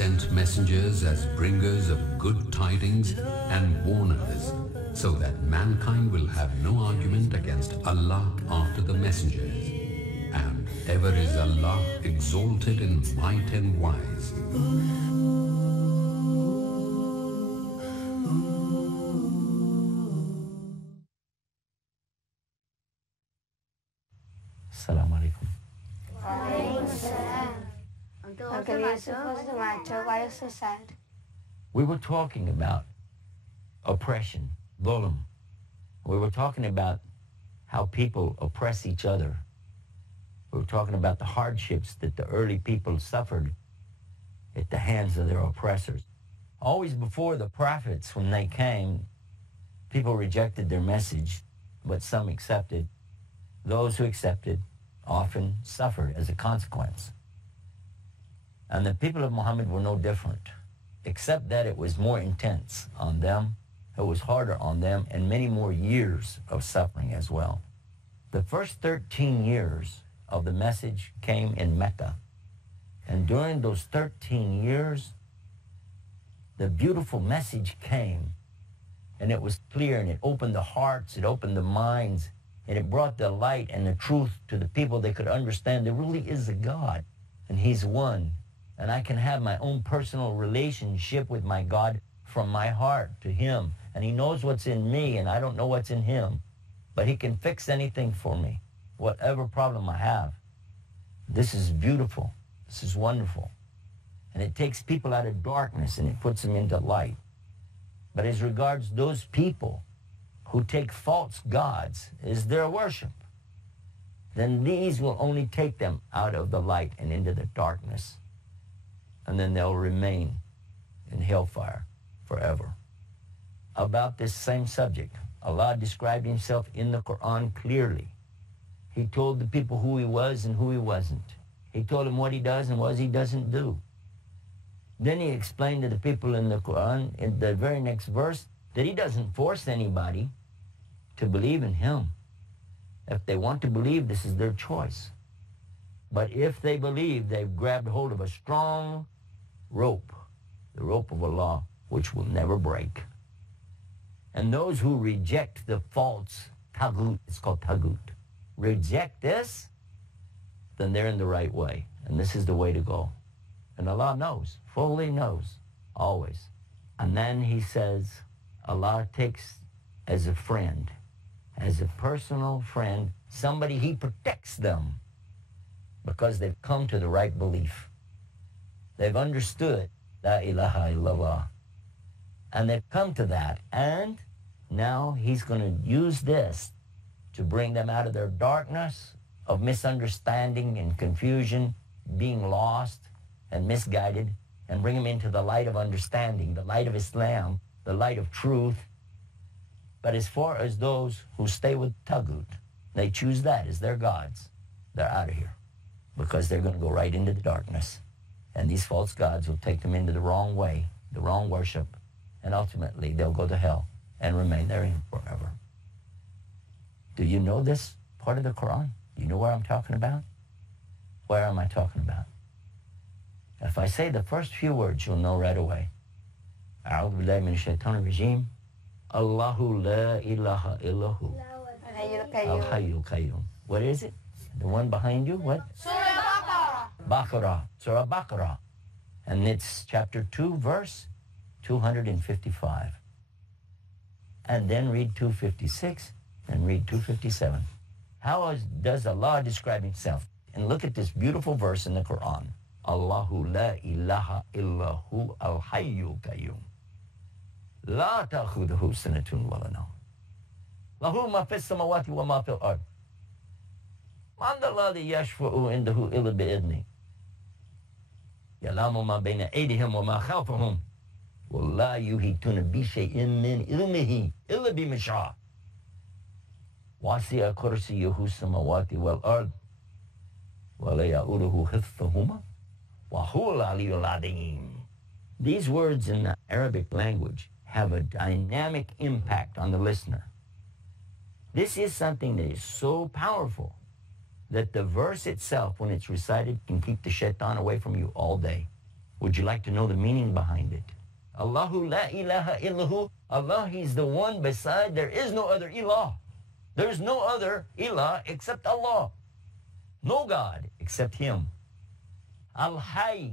sent messengers as bringers of good tidings and warners, so that mankind will have no argument against Allah after the messengers. And ever is Allah exalted in might and wise. Assalamu alaikum. Uncle Yusuf, what's the matter? Why are you so sad? We were talking about oppression, dhulm. We were talking about how people oppress each other. We were talking about the hardships that the early people suffered at the hands of their oppressors. Always before the prophets, when they came, people rejected their message, but some accepted. Those who accepted often suffered as a consequence. And the people of Muhammad were no different, except that it was more intense on them, it was harder on them, and many more years of suffering as well. The first 13 years of the message came in Mecca. And during those 13 years, the beautiful message came, and it was clear, and it opened the hearts, it opened the minds, and it brought the light and the truth to the people. They could understand there really is a God, and He's one. And I can have my own personal relationship with my God from my heart to Him. And He knows what's in me, and I don't know what's in Him. But He can fix anything for me, whatever problem I have. This is beautiful. This is wonderful. And it takes people out of darkness, and it puts them into light. But as regards those people who take false gods as their worship, then these will only take them out of the light and into the darkness. And then they'll remain in hellfire forever. About this same subject, Allah described Himself in the Quran clearly. He told the people who He was and who He wasn't. He told them what He does and what He doesn't do. Then He explained to the people in the Quran, in the very next verse, that He doesn't force anybody to believe in Him. If they want to believe, this is their choice. But if they believe, they've grabbed hold of a strong rope, the rope of Allah, which will never break. And those who reject the false taghut, it's called taghut, reject this, then they're in the right way. And this is the way to go. And Allah knows, fully knows, always. And then He says, Allah takes as a friend, as a personal friend, somebody He protects them because they've come to the right belief. They've understood La ilaha illallah. And they've come to that. And now He's going to use this to bring them out of their darkness of misunderstanding and confusion, being lost and misguided, and bring them into the light of understanding, the light of Islam, the light of truth. But as far as those who stay with Taghut, they choose that as their gods, they're out of here because they're going to go right into the darkness. And these false gods will take them into the wrong way, the wrong worship, and ultimately they'll go to hell and remain therein forever. Do you know this part of the Quran? Do you know where I'm talking about? Where am I talking about? If I say the first few words, you'll know right away. A'udhu billahi minash shaitanir rajim. Allahu la ilaha illahu. Al-Hayyul Qayyum. What is it? The one behind you? What? Baqarah. Surah Baqarah. And it's chapter 2, verse 255. And then read 256 and read 257. How does Allah describe Himself? And look at this beautiful verse in the Quran. Allahu la ilaha illahu al-Hayyul Qayyum. La ta'khudhuhu sinatun wa la nawm. Lahu ma fis samawati wa ma fil ard. Man dhal ladhi yashfa'u indahu illa bi'idhnihi. Ya'lamu ma bayna aydihim wa ma khalfahum. Wa la yuhituna bi shay'in min ilmihi illa bima sha'a. Wasi'a kursiyyuhu samawati wal ard. Wa la ya'uduhu hifdhuhuma. Wa huwa al-'aliyyul 'azim. These words in the Arabic language have a dynamic impact on the listener. This is something that is so powerful that the verse itself, when it's recited, can keep the shaitan away from you all day. Would you like to know the meaning behind it? Allahu la ilaha illahu. Allah, He's the one beside. There is no other ilah. There's no other ilah except Allah. No God except Him. Al-Hayy,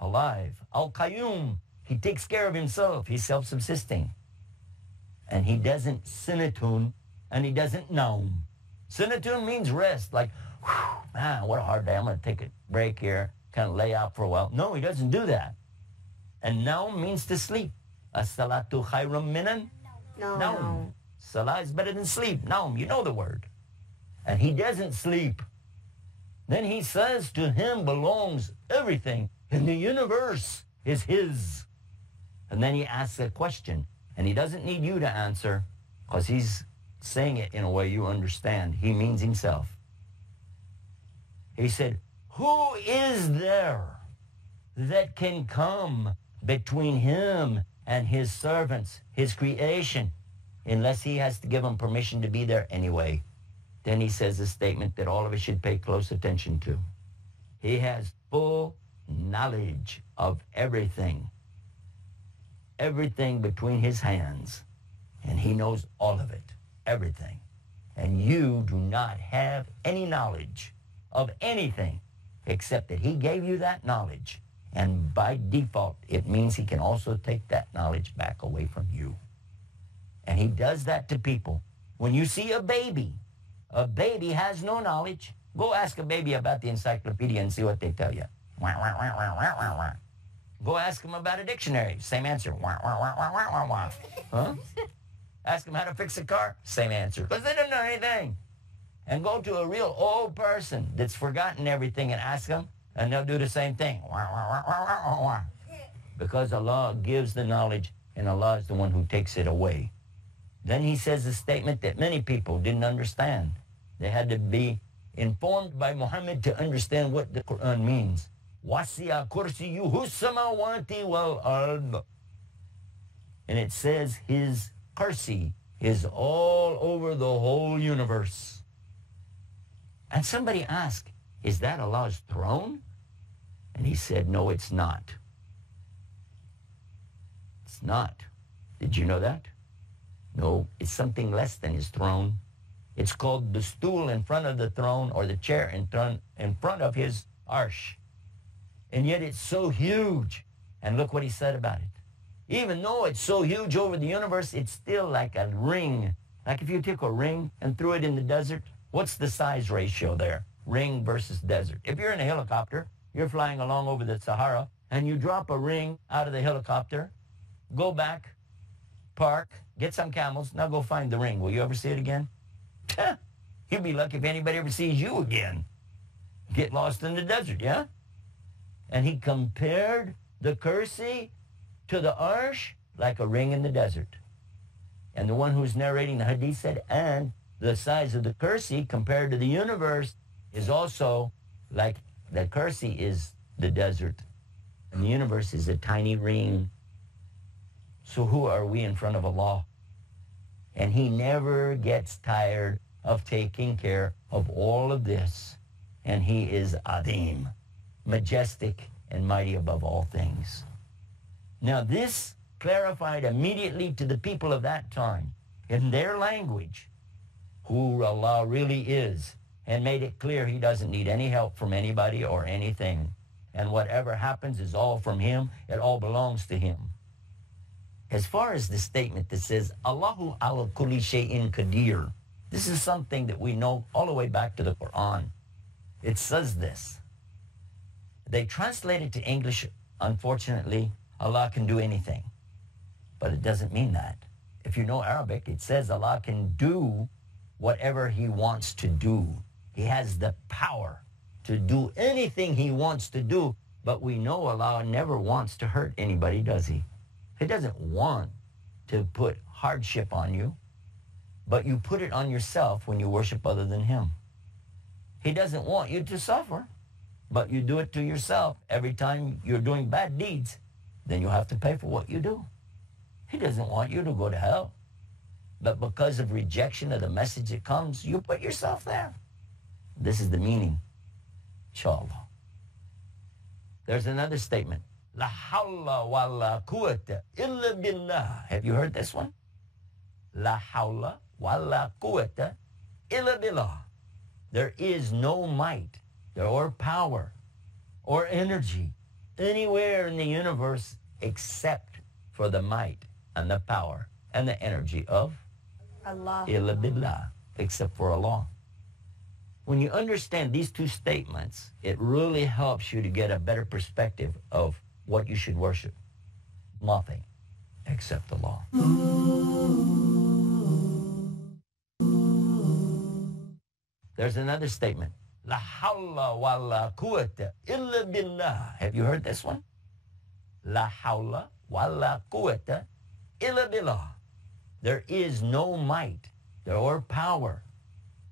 alive. Al-Qayyum, He takes care of Himself. He's self-subsisting. And He doesn't sinatun, and He doesn't naum. Sinatun means rest, like, whew, man, what a hard day. I'm going to take a break here, kind of lay out for a while. No, He doesn't do that. And naum means to sleep. As-salatu khayrum minan? Naum. Salah is better than sleep. Naum, you know the word. And He doesn't sleep. Then He says to Him belongs everything in the universe is His. And then He asks a question. And He doesn't need you to answer because He's saying it in a way you understand. He means Himself. He said, who is there that can come between Him and His servants, His creation, unless He has to give them permission to be there anyway? Then He says a statement that all of us should pay close attention to. He has full knowledge of everything. Everything between His hands. And He knows all of it. Everything. And you do not have any knowledge of anything except that He gave you that knowledge. And by default, it means He can also take that knowledge back away from you. And He does that to people. When you see a baby has no knowledge. Go ask a baby about the encyclopedia and see what they tell you. Go ask them about a dictionary. Same answer. Huh? Ask them how to fix a car. Same answer. Because they don't know anything. And go to a real old person that's forgotten everything and ask them, and they'll do the same thing. Because Allah gives the knowledge, and Allah is the one who takes it away. Then He says a statement that many people didn't understand. They had to be informed by Muhammad to understand what the Quran means. وَسِعَ كُرْسِيُّهُ السَّمَاوَاتِ وَالْأَرْضِ. And it says His kursi is all over the whole universe. And somebody asked, is that Allah's throne? And He said, no, it's not. It's not. Did you know that? No, it's something less than His throne. It's called the stool in front of the throne, or the chair in front of His arsh. And yet it's so huge. And look what He said about it. Even though it's so huge over the universe, it's still like a ring. Like if you took a ring and threw it in the desert, what's the size ratio there? Ring versus desert. If you're in a helicopter, you're flying along over the Sahara, and you drop a ring out of the helicopter, go back, park, get some camels, now go find the ring. Will you ever see it again? You'll be lucky if anybody ever sees you again. Get lost in the desert, yeah? And He compared the kursi to the arsh like a ring in the desert. And the one who's narrating the hadith said, and the size of the kursi compared to the universe is also like the kursi is the desert. And the universe is a tiny ring. So who are we in front of Allah? And He never gets tired of taking care of all of this. And He is Adim, majestic and mighty above all things. Now this clarified immediately to the people of that time, in their language, who Allah really is, and made it clear He doesn't need any help from anybody or anything. And whatever happens is all from Him. It all belongs to Him. As far as the statement that says, Allahu ala kulli shay'in qadir, this is something that we know all the way back to the Quran. It says this. They translate it to English, unfortunately, Allah can do anything. But it doesn't mean that. If you know Arabic, it says Allah can do whatever He wants to do. He has the power to do anything He wants to do. But we know Allah never wants to hurt anybody, does He? He doesn't want to put hardship on you, but you put it on yourself when you worship other than Him. He doesn't want you to suffer, but you do it to yourself. Every time you're doing bad deeds, then you have to pay for what you do. He doesn't want you to go to hell, but because of rejection of the message that comes, you put yourself there. This is the meaning, inshallah. There's another statement. La hawla wa la quwwata illa billah. Have you heard this one? La hawla wa la quwwata illa billah. There is no might or power or energy anywhere in the universe except for the might and the power and the energy of Allah. illa billah, except for Allah. When you understand these two statements, it really helps you to get a better perspective of what you should worship. Nothing except Allah. There's another statement. La hawla wa la quwwata illa billah. Have you heard this one? La hawla wa la quwwata illa billah. There is no might or power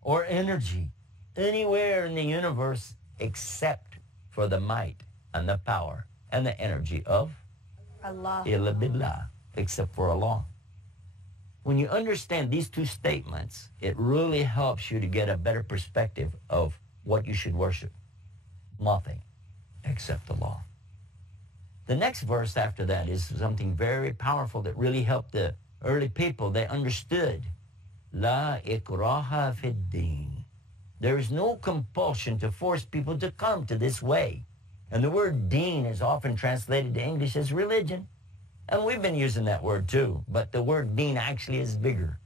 or energy anywhere in the universe except for the might and the power and the energy of Allah. illa billah, except for Allah. When you understand these two statements, it really helps you to get a better perspective of what you should worship. Nothing except Allah. The next verse after that is something very powerful that really helped the early people. They understood. La ikraha fid din. There is no compulsion to force people to come to this way. And the word deen is often translated to English as religion. And we've been using that word too. But the word deen actually is bigger.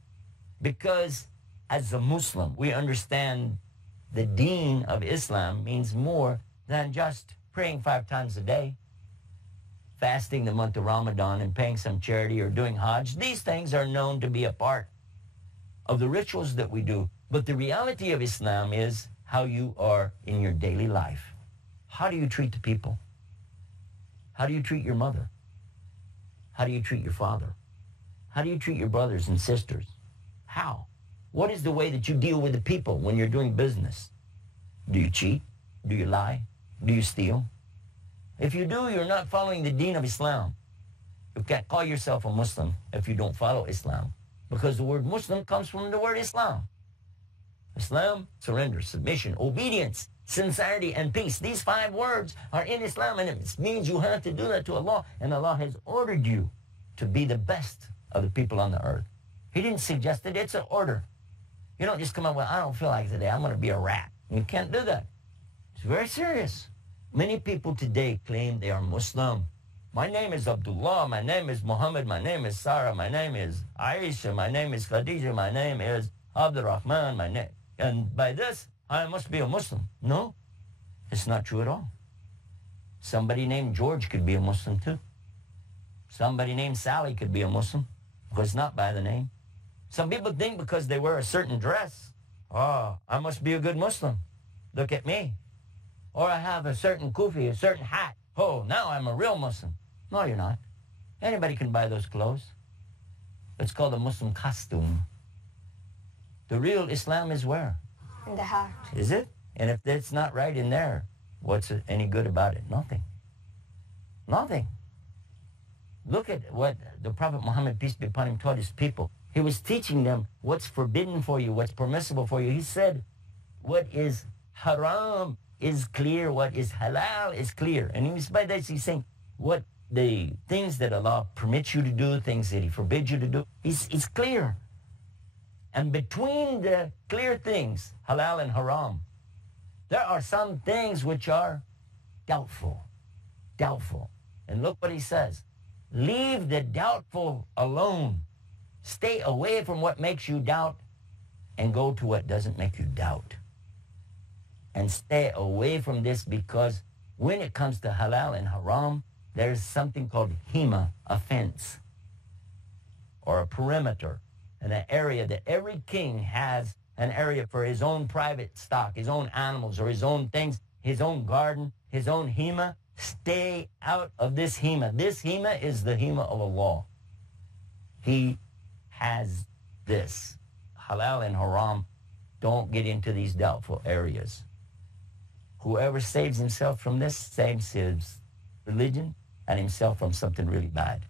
Because as a Muslim, we understand the deen of Islam means more than just praying 5 times a day, fasting the month of Ramadan and paying some charity or doing Hajj. These things are known to be a part of the rituals that we do. But the reality of Islam is how you are in your daily life. How do you treat the people? How do you treat your mother? How do you treat your father? How do you treat your brothers and sisters? How? What is the way that you deal with the people when you're doing business? Do you cheat? Do you lie? Do you steal? If you do, you're not following the deen of Islam. You can't call yourself a Muslim if you don't follow Islam, because the word Muslim comes from the word Islam. Islam, surrender, submission, obedience, sincerity, and peace. These 5 words are in Islam, and it means you have to do that to Allah, and Allah has ordered you to be the best of the people on the earth. He didn't suggest it. It's an order. You don't just come up with, I don't feel like today, I'm going to be a rat. You can't do that. It's very serious. Many people today claim they are Muslim. My name is Abdullah. My name is Muhammad. My name is Sarah. My name is Aisha. My name is Khadija. My name is Abdul Rahman. My name. And by this, I must be a Muslim. No, it's not true at all. Somebody named George could be a Muslim too. Somebody named Sally could be a Muslim, but it's not by the name. Some people think because they wear a certain dress, oh, I must be a good Muslim. Look at me. Or I have a certain kufi, a certain hat. Oh, now I'm a real Muslim. No, you're not. Anybody can buy those clothes. It's called a Muslim costume. The real Islam is where? In the heart. Is it? And if it's not right in there, what's any good about it? Nothing. Nothing. Look at what the Prophet Muhammad, peace be upon him, taught his people. He was teaching them what's forbidden for you, what's permissible for you. He said, what is haram is clear, what is halal is clear. And by this he's saying, what the things that Allah permits you to do, things that He forbids you to do, it's clear. And between the clear things, halal and haram, there are some things which are doubtful. Doubtful. And look what He says. Leave the doubtful alone. Stay away from what makes you doubt and go to what doesn't make you doubt. And stay away from this, because when it comes to halal and haram, there's something called hima, a fence, or a perimeter, and an area that every king has, an area for his own private stock, his own animals, or his own things, his own garden, his own hima. Stay out of this hima. This hima is the hima of Allah. He has this. Halal and haram, don't get into these doubtful areas. Whoever saves himself from this saves his religion and himself from something really bad.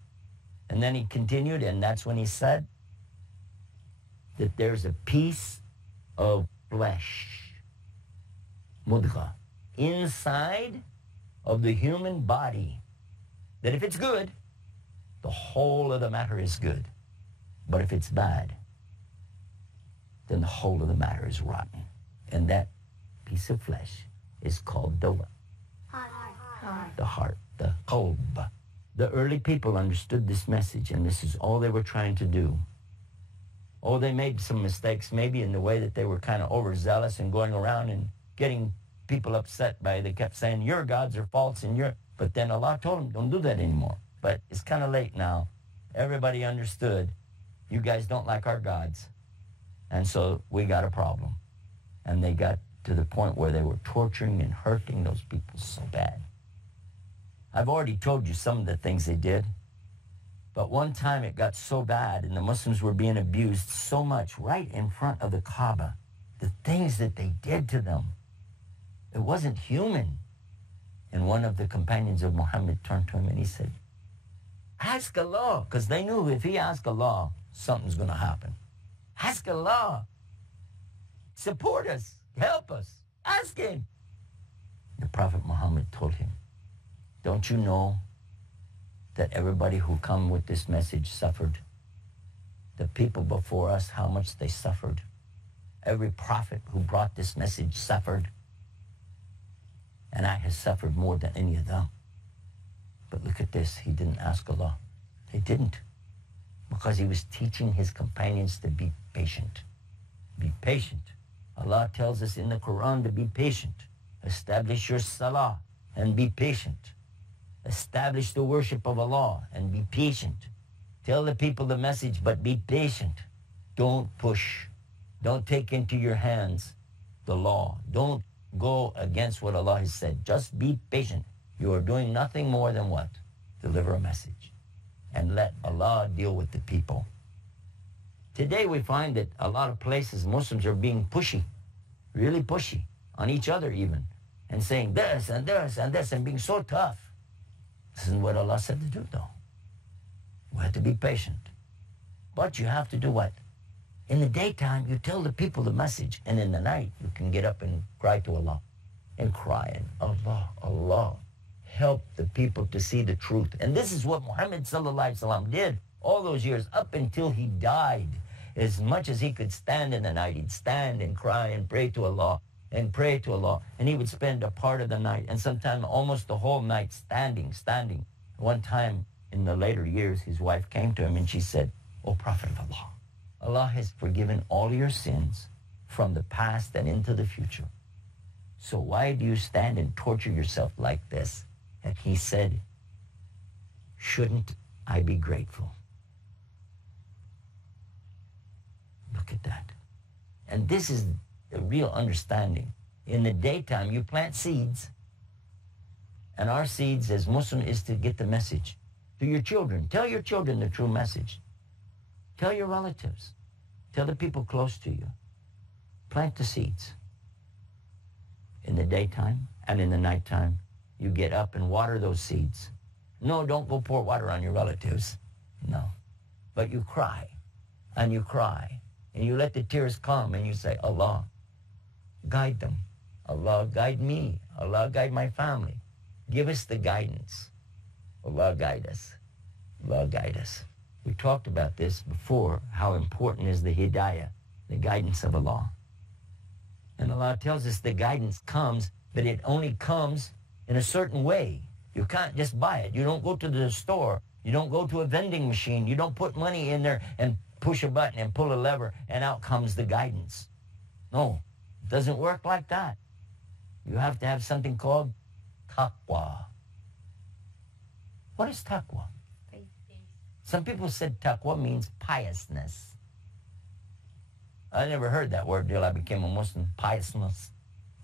And then he continued, and that's when he said that there's a piece of flesh, mudgha, inside of the human body that if it's good, the whole of the matter is good. But if it's bad, then the whole of the matter is rotten. And that piece of flesh is called the what? The heart, the qalb. The early people understood this message, and this is all they were trying to do. Oh, they made some mistakes, maybe in the way that they were kind of overzealous and going around and getting people upset by, they kept saying, your gods are false and but then Allah told them, don't do that anymore. But it's kind of late now. Everybody understood, you guys don't like our gods. And so we got a problem. And they got to the point where they were torturing and hurting those people so bad. I've already told you some of the things they did. But one time it got so bad and the Muslims were being abused so much right in front of the Kaaba. The things that they did to them, it wasn't human. And one of the companions of Muhammad turned to him and he said, ask Allah, because they knew if he asked Allah, something's going to happen. Ask Allah. Support us. Help us. Ask him. The Prophet Muhammad told him, don't you know that everybody who come with this message suffered? The people before us, how much they suffered. Every prophet who brought this message suffered. And I have suffered more than any of them. But look at this. He didn't ask Allah. He didn't. Because he was teaching his companions to be patient. Be patient. Allah tells us in the Quran to be patient. Establish your salah and be patient. Establish the worship of Allah and be patient. Tell the people the message, but be patient. Don't push. Don't take into your hands the law. Don't go against what Allah has said. Just be patient. You are doing nothing more than what? Deliver a message. And let Allah deal with the people. Today we find that a lot of places Muslims are being pushy, really pushy, on each other even, and saying this and this and this and being so tough. This isn't what Allah said to do though. We have to be patient. But you have to do what? In the daytime, you tell the people the message, and in the night, you can get up and cry to Allah. And cry, and Allah, Allah, help the people to see the truth. And this is what Muhammad sallallahu alaihi wasallam did all those years up until he died. As much as he could stand in the night, he'd stand and cry and pray to Allah and pray to Allah. And he would spend a part of the night and sometimes almost the whole night standing. One time in the later years, his wife came to him and she said, O Prophet of Allah, Allah has forgiven all your sins from the past and into the future. So why do you stand and torture yourself like this? And he said, shouldn't I be grateful? Look at that. And this is the real understanding. In the daytime, you plant seeds. And our seeds as Muslim is to get the message to your children. Tell your children the true message. Tell your relatives. Tell the people close to you. Plant the seeds. In the daytime and in the nighttime, you get up and water those seeds. No, don't go pour water on your relatives. No. But you cry, and you cry, and you let the tears come, and you say, Allah, guide them. Allah, guide me. Allah, guide my family. Give us the guidance. Allah, guide us. Allah, guide us. We talked about this before, how important is the hidayah, the guidance of Allah. And Allah tells us the guidance comes, but it only comes in a certain way. You can't just buy it. You don't go to the store. You don't go to a vending machine. You don't put money in there and push a button and pull a lever and out comes the guidance. No, it doesn't work like that. You have to have something called taqwa. What is taqwa? Some people said taqwa means piousness. I never heard that word till I became a Muslim. Piousness.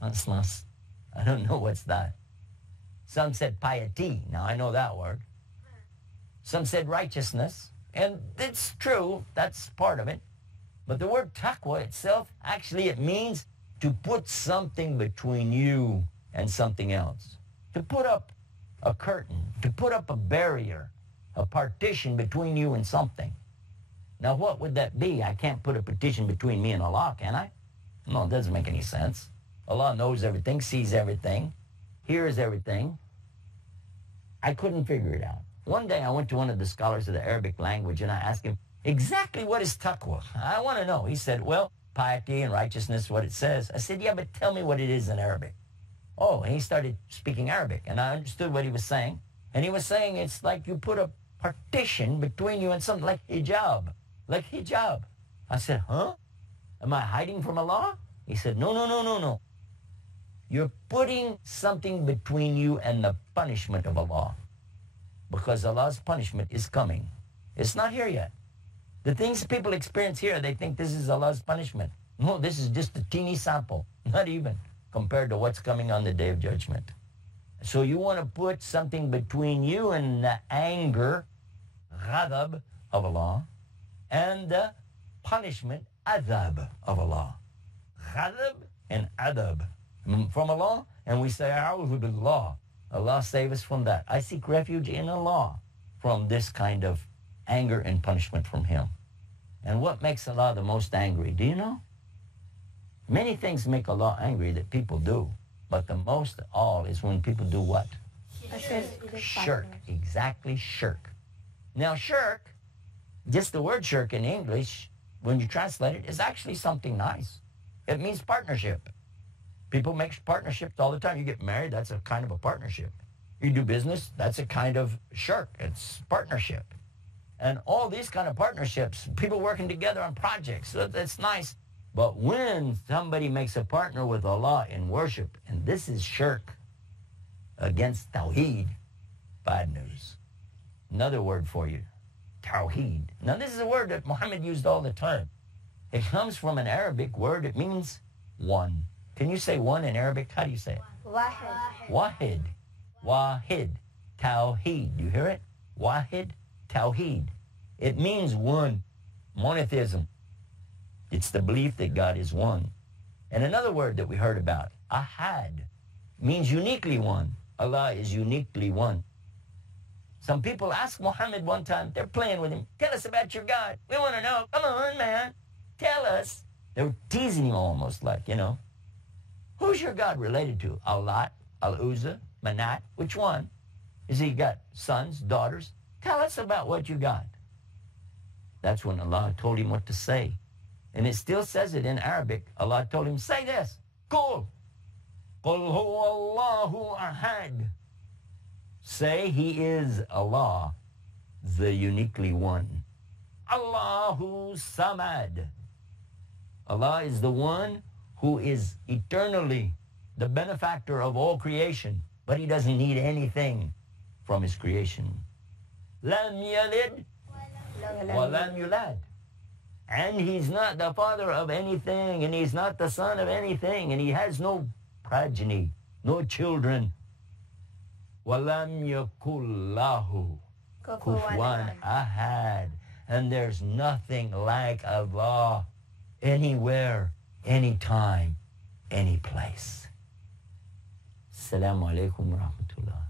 I don't know what's that. Some said piety. Now I know that word. Some said righteousness. And it's true. That's part of it. But the word taqwa itself, actually it means to put something between you and something else. To put up a curtain. To put up a barrier. A partition between you and something. Now, what would that be? I can't put a partition between me and Allah, can I? No, it doesn't make any sense. Allah knows everything, sees everything, hears everything. I couldn't figure it out. One day I went to one of the scholars of the Arabic language and I asked him, exactly what is taqwa? I want to know. He said, well, piety and righteousness, what it says. I said, yeah, but tell me what it is in Arabic. Oh, and he started speaking Arabic, and I understood what he was saying. And he was saying it's like you put a partition between you and something like hijab. Like hijab. I said, huh? Am I hiding from Allah? He said, no, no, no, no, no. You're putting something between you and the punishment of Allah. Because Allah's punishment is coming. It's not here yet. The things people experience here, they think this is Allah's punishment. No, this is just a teeny sample. Not even compared to what's coming on the Day of Judgment. So you want to put something between you and the anger, ghadab of Allah, and the punishment, adab of Allah. Ghadab and adab from Allah, and we say, A'udhu billah. Allah save us from that. I seek refuge in Allah from this kind of anger and punishment from Him. And what makes Allah the most angry? Do you know? Many things make Allah angry that people do, but the most of all is when people do what? Shirk. Exactly, shirk. Now, shirk, just the word shirk in English, when you translate it, is actually something nice. It means partnership. People make partnerships all the time. You get married, that's a kind of a partnership. You do business, that's a kind of shirk. It's partnership. And all these kind of partnerships, people working together on projects, that's nice. But when somebody makes a partner with Allah in worship, and this is shirk against tawheed, bad news. Another word for you, tawheed. Now this is a word that Muhammad used all the time. It comes from an Arabic word. It means one. Can you say one in Arabic? How do you say it? Wahid. Wahid. Wahid. Tawheed. You hear it? Wahid. Tawheed. It means one. Monotheism. It's the belief that God is one. And another word that we heard about, ahad, means uniquely one. Allah is uniquely one. Some people asked Muhammad one time, they're playing with him, tell us about your God. We want to know. Come on, man. Tell us. They were teasing him almost like, you know. Who's your God related to? Allah, Al-Uzza, Manat? Which one? Is he got sons, daughters? Tell us about what you got. That's when Allah told him what to say. And it still says it in Arabic. Allah told him, say this. Qul. Qul huwa Allahu ahad. Say he is Allah, the uniquely one. Allahu samad. Allah is the one who is eternally the benefactor of all creation, but he doesn't need anything from his creation. Lam yalid wa lam yulad. And he's not the father of anything, and he's not the son of anything, and he has no progeny, no children. وَلَمْ يَكُلْ لَهُ كُفُوًا أَحَدٌ. And there's nothing like Allah anywhere, anytime, any place. Assalamu alaikum wa rahmatullah.